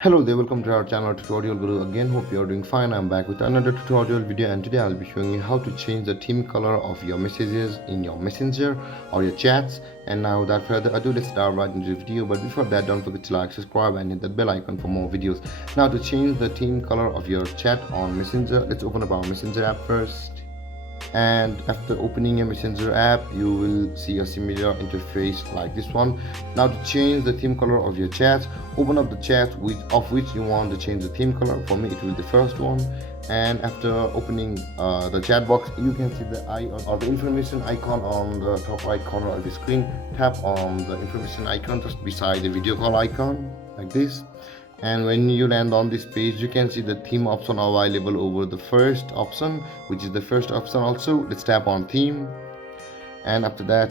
Hello there, welcome to our channel Tutorial Guru again. Hope you are doing fine. I'm back with another tutorial video, and today I'll be showing you how to change the theme color of your messages in your messenger or your chats. And now without further ado, let's dive right into the video. But before that, don't forget to like, subscribe and hit that bell icon for more videos. Now to change the theme color of your chat on messenger, let's open up our messenger app first. And after opening a messenger app, you will see a similar interface like this one. Now to change the theme color of your chat, open up the chat of which you want to change the theme color. For me it will be the first one. And after opening the chat box, you can see the icon or the information icon on the top right corner of the screen. Tap on the information icon just beside the video call icon like this. And when you land on this page, you can see the theme option available over the first option, which is the first option also. Let's tap on theme, and after that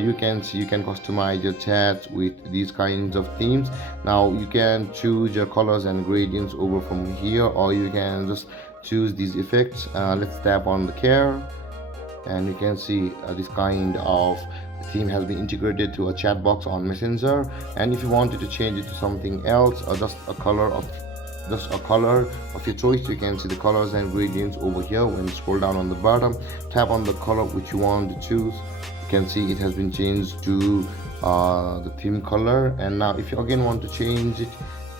you can customize your chat with these kinds of themes. Now you can choose your colors and gradients over from here, or you can just choose these effects. Let's tap on the care, and you can see this kind of theme has been integrated to a chat box on messenger. And if you wanted to change it to something else, or just a color of your choice, you can see the colors and gradients over here. When you scroll down on the bottom, tap on the color which you want to choose. You can see it has been changed to the theme color. And now if you again want to change it,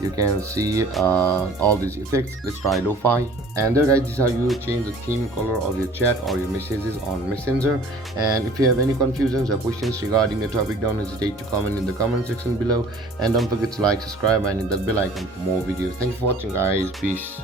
you can see all these effects. Let's try lo-fi. And there guys, this is how you change the theme color of your chat or your messages on messenger. And if you have any confusions or questions regarding the topic, don't hesitate to comment in the comment section below. And don't forget to like, subscribe and hit that bell icon for more videos. Thank you for watching guys. Peace.